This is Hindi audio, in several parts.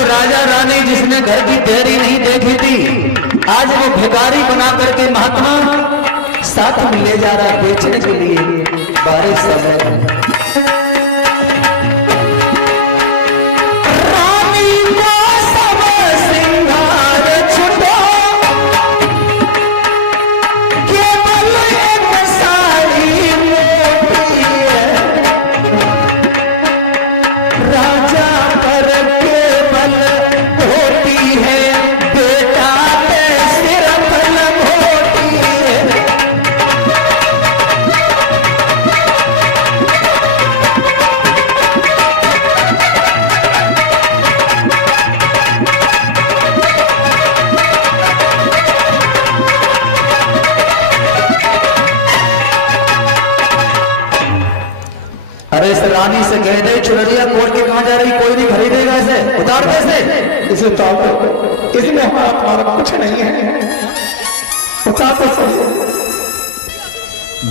वो राजा रानी जिसने घर की देरी नहीं देखी थी, आज वो भिखारी बना करके महात्मा साथ में ले जा रहा है बेचने के लिए बारिश समय। अरे इस रानी से कह दे चुनरिया कोट के कहां जा रही, कोई नहीं खरीदेगा इसे, उतार कैसे इसे उतार दो, इसमें हमारा कुछ नहीं है, उतार तो सही।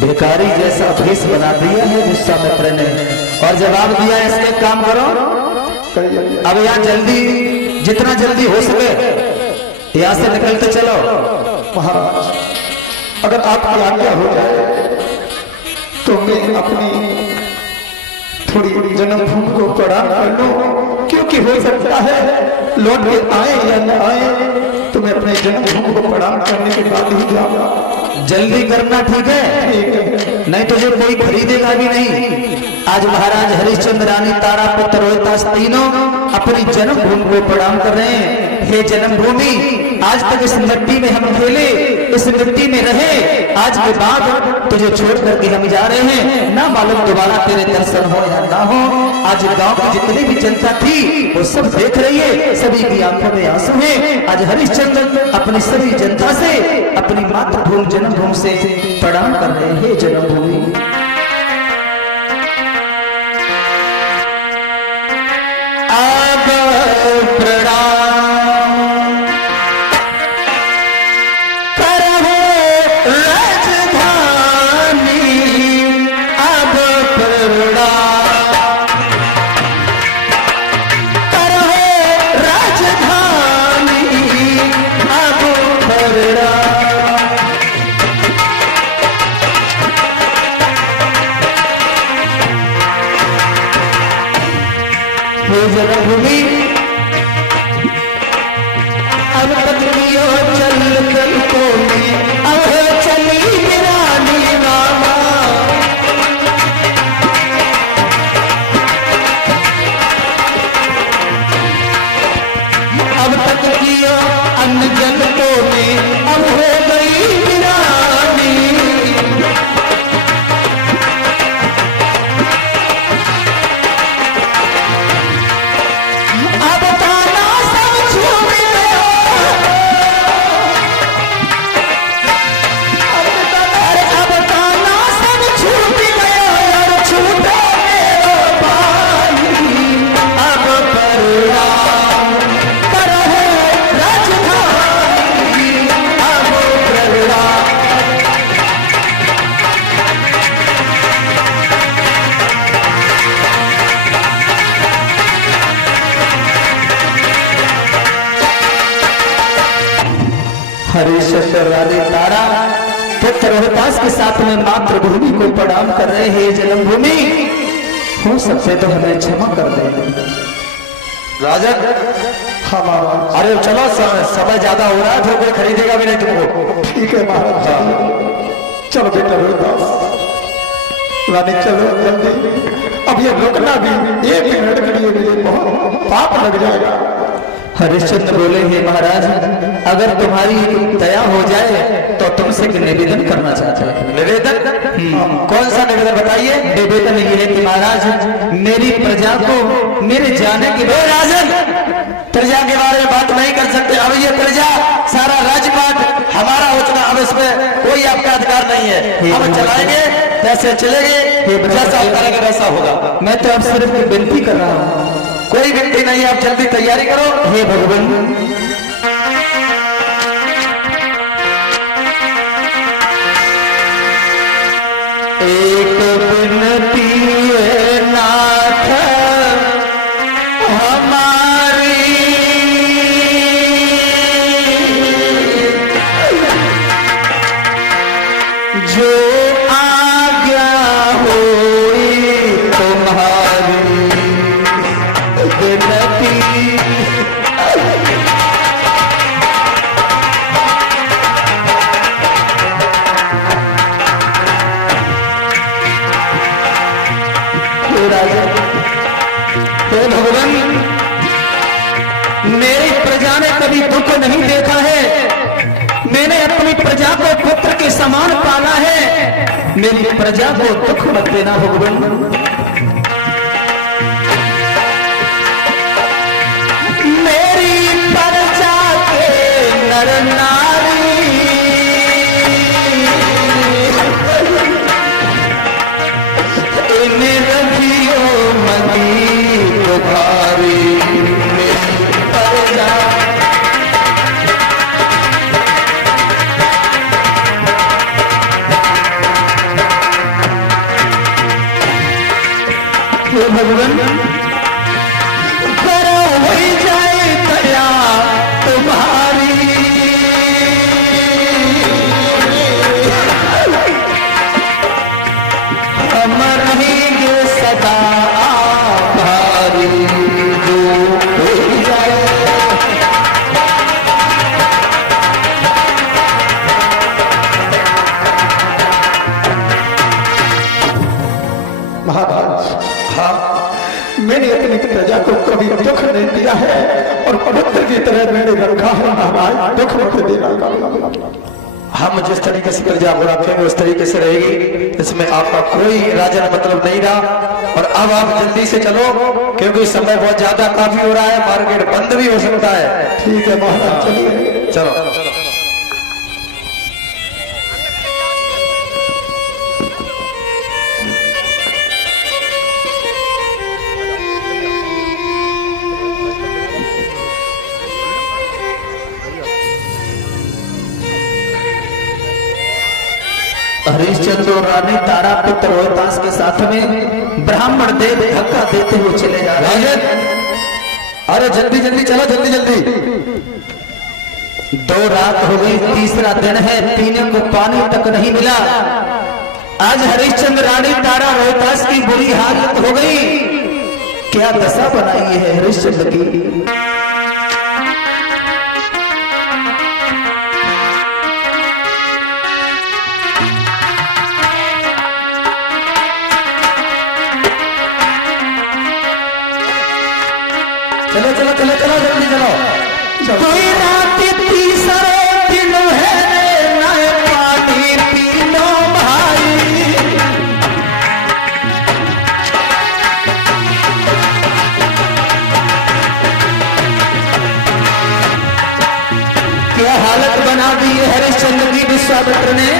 भिखारी जैसा भेष बना दिया है विश्वामित्र ने और जवाब दिया इसके काम करो। अब यहाँ जल्दी जितना जल्दी हो सके यहाँ से निकलते चलो। महाराज अगर आपकी आज्ञा हो जाए तो मैं अपनी थोड़ी जन्मभूमि को प्रणाम कर लूं, क्योंकि हो सकता है लौट के आए या न आए तो मैं अपने जन्मभूमि को प्रणाम करने के बाद ही जाऊंगा। जल्दी करना ठीक है, नहीं तो जो कोई खरीदेगा भी नहीं। आज महाराज हरिश्चंद्र रानी तारा पुत्र रोहितास तीनों अपनी जन्मभूमि को प्रणाम कर रहे हैं। हे जन्मभूमि, आज तक इस मिट्टी में हम खेले, इस मिट्टी में रहे, आज के बाद तुझे छोड़ करके हम जा रहे हैं, ना मालूम दोबारा तेरे दर्शन हो या ना हो। आज गांव की जितनी भी जनता थी वो सब देख रही है, सभी की आंखों में आंसू है। आज हरिश्चंद्र अपनी सभी जनता से, अपनी मातृभूमि जन्मभूमि से प्रणाम कर रहे हैं। हे जन्मभूमि, जन्मभूमि अब तक लियो चल चल को अब चली वीरानी मामा। अब तक लियो अन्न जल को अब हो गई वीरानी। हरिश्चंद्र रानी तारा पुत्र रोहितास के साथ में मातृभूमि को प्रणाम कर रहे हैं। जन्मभूमि, हो सकते तो हमें क्षमा कर दे राजन। हमारा अरे चलो, समय ज्यादा हो रहा है, फिर कोई खरीदेगा भी नहीं तुमको। ठीक है महाराज, चलो बेटा रोहितास, रानी चलो जल्दी, अब ये रुकना भी एक मिनट के लिए बहुत पाप लग जाएगा। हरिश्चंद्र बोले, हे महाराज, अगर तुम्हारी दया हो जाए तो तुमसे निवेदन करना चाहते हैं। निवेदन? कौन सा निवेदन बताइए। निवेदन ये है कि महाराज मेरी प्रजा को मेरे जाने के बाद, राजन प्रजा के बारे में बात नहीं कर सकते। अब ये प्रजा सारा राजपाट हमारा हो चुका, अब इसमें कोई आपका अधिकार नहीं है। हम चलाएंगे जैसे चलेंगे, जैसा करेंगे वैसा होगा। मैं तो अब सिर्फ विनती कर रहा हूँ, कोई विनती नहीं, आप जल्दी तैयारी करो। हे भगवान, एक विनती है नाथ हमारी, मेरी प्रजा ने कभी दुख नहीं देखा है, मैंने अपनी प्रजा को पुत्र के समान पाला है, मेरी प्रजा को दुख मत देना भगवान। मेरी प्रजा के नर नारी इन रखियो मदी भारी, मेरी प्रजा भगवान करो हो जाए दया तुम्हारी, हम रहेंगे सदा आभारी, जो हो जाए। महाराज, हाँ, मैंने अपनी प्रजा को कभी दुख नहीं दिया है और पवित्र की तरह मैंने रखा है महाराज, दुख मत देना। हम जिस तरीके से प्रजा को रखेंगे उस तरीके से रहेगी, इसमें आपका कोई राजन मतलब नहीं रहा। और अब आप जल्दी से चलो क्योंकि समय बहुत ज्यादा काफी हो रहा है, मार्केट बंद भी हो सकता है। ठीक है महाराज, चलिए चलो। हरिश्चंद्र और रानी तारा पुत्र रोहतास के साथ में ब्राह्मण देव धक्का देते हुए चले जा रहे हैं। अरे जल्दी जल्दी चलो, जल्दी जल्दी। 2 रात हो गई, तीसरा दिन है, पीने को पानी तक नहीं मिला। आज हरिश्चंद्र रानी तारा रोहतास की बुरी हालत हो गई। क्या दशा बनाई है हरिश्चंद्र की। चलो चलो चलो चलो, जल्दी चलो। कोई रात तीसरे दिन है ना पानी पी लो भाई, क्या हालत बना दी है हरिश्चंद्र की विश्वामित्र ने।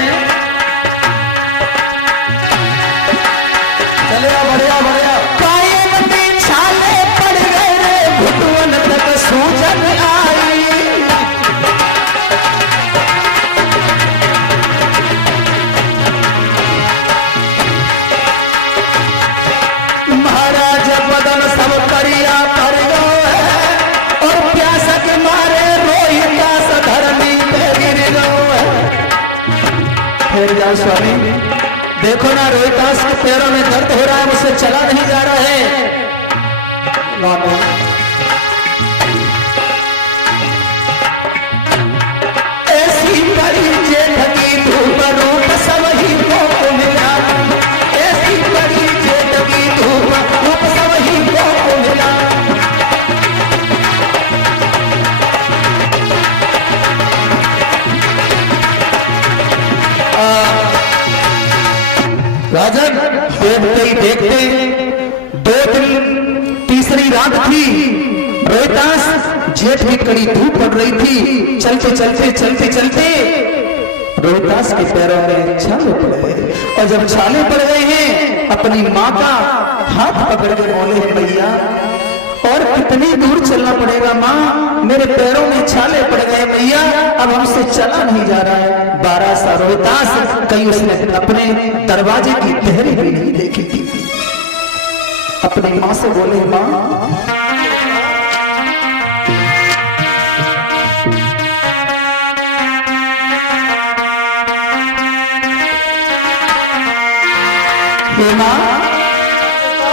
चले बढ़िया बढ़िया। सूजन आई महाराज बदन सब करिया पर गो है और प्यास के मारे रोहिता सधरनी पे गिर गो है। फिर जाओ स्वामी, देखो ना रोहितास के पैरों में दर्द हो रहा है, मुझसे चला नहीं जा रहा है। राजन देखते ही देखते 2 दिन तीसरी रात थी, रोहतास जेठ की कड़ी धूप पड़ रही थी। चलते चलते चलते चलते रोहतास के पैरों में छाले पड़ गए, और जब छाले पड़ गए हैं अपनी माँ का हाथ पकड़ के बोले, भैया और कितनी दूर चलना पड़ेगा माँ, मेरे पैरों में छाले पड़ गए भैया, अब हमसे चला नहीं जा रहा है। 12 सा रोहतास, कहीं उसने अपने दरवाजे की देहरी भी नहीं देखी थी। अपनी माँ से बोले, माँ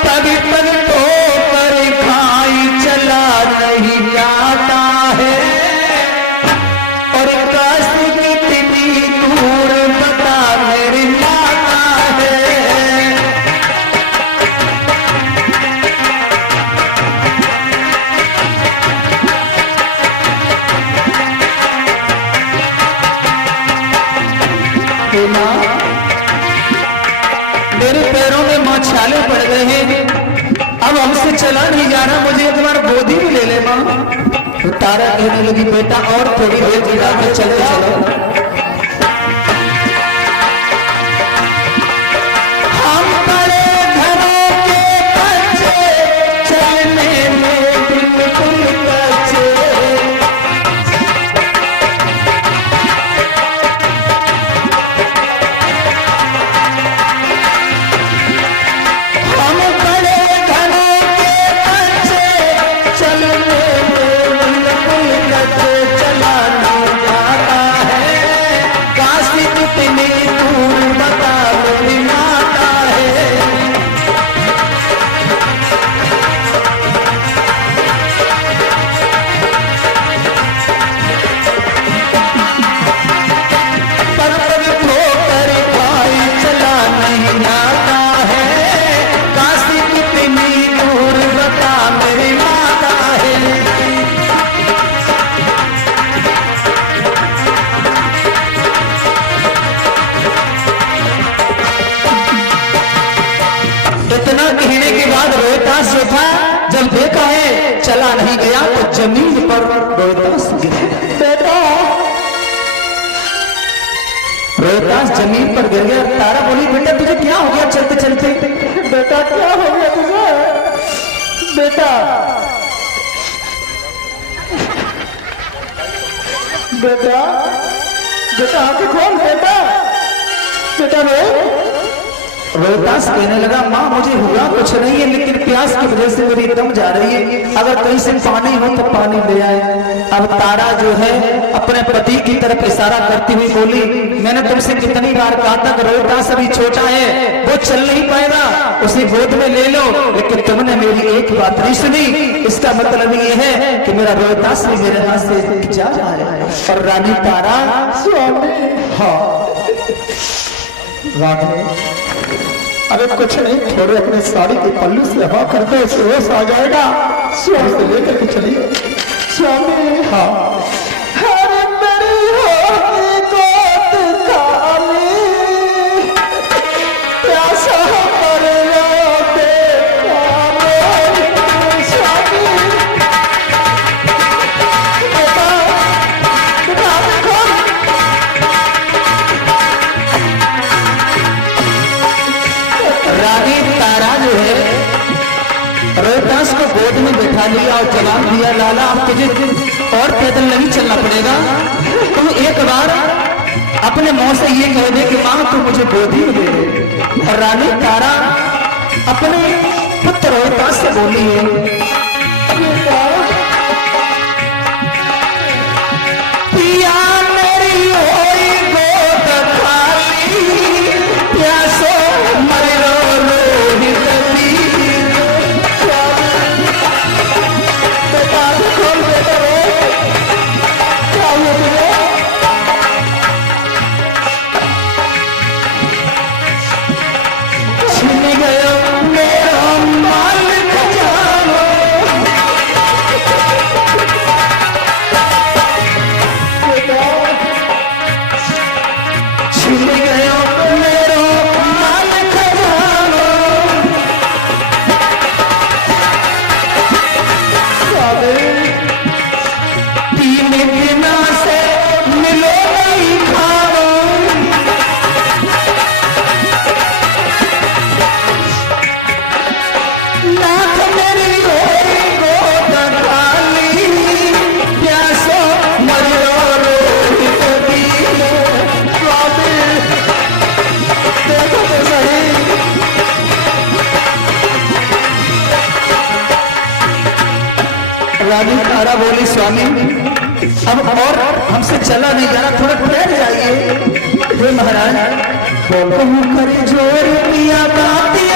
तभी तक तो कर खाई चला नहीं जाता है, और काशी कितनी दूर बता मेरी माता है। माँ मेरे पैरों में माँ छाले पड़ गए हैं, अब हमसे चला नहीं जा रहा, मुझे एक बार गोदी भी ले ले माँ। तो तारा कहने लगी बेटा और थोड़ी देर जगह में चले चलो। हम बड़े घरों के बच्चे चलने में बिल्कुल बच्चे, हम बड़े घरों के बच्चे चलने में बिल्कुल बच्चे, चला नहीं जाता है काशी कितनी दूर बता मेरी माता है। पर्वत ठोकर खाई चला नहीं जाता है काशी कितनी दूर बता मेरी माता है। इतना कहने के बाद रोहतास जो था जब देखा है चला नहीं गया तो जमीन पर रोहतास गिर गया। बेटा रोहतास जमीन पर गिर गया। तारा बोली बेटा तुझे क्या हो गया चलते चलते? बेटा क्या हो गया तुझे? बेटा बेटा बेटा आंखें खोल बेटा, बेटा रोहतास कहने लगा माँ मुझे हुआ कुछ नहीं है, लेकिन प्यास की वजह से मेरी दम जा रही है, अगर कहीं से पानी हो तो पानी ले आए। अब तारा जो है अपने पति की तरफ इशारा करती हुई बोली मैंने तुमसे कितनी बार कहा था कि रोहतास अभी छोटा है, वो चल नहीं पाएगा, उसे गोद में ले लो, लेकिन तुमने मेरी एक बात नहीं सुनी। इसका मतलब ये है कि मेरा रोहतास भी मेरे हाथ से जा रहा है। और रानी तारा हाँ राधे अरे कुछ नहीं, थोड़े अपने साड़ी के पल्लू से हवा करते उसे होश आ जाएगा, स्वामी से लेकर के चलिए। स्वामी हाँ अरे मेरी होगी गोद खाली, प्यासा मरेगा बेटा मेरी। स्वामी बेटा बेटा देखो रानी तारा जो है रोहतास को गोद में बैठा लिया और जवाब दिया लाला अब तुझे और पैदल नहीं चलना पड़ेगा, तुम एक बार अपने मुंह से ये कह दे कि मां तू मुझे गोदी में ले ले। और रानी तारा अपने पुत्र रोहतास से बोली है पिया मेरी होई गोद खाली, प्यासो मरो रोहित वीर। बेटा खोल बेटा क्या हुआ तुझे? छिन गयो मेरा माल खजानो, छिन गयो मेरो माल खजानो। तीन दिना से मिलो नहीं खाओ, नाथ मेरी होई गोद खाली, प्यासो मरो रोहित वीर। स्वामी देखो तो सही रानी तारा बोली स्वामी अब और हमसे चला नहीं जा रहा, थोड़ा ठहर जाइए। हे महाराज करे जोर पिया बातिया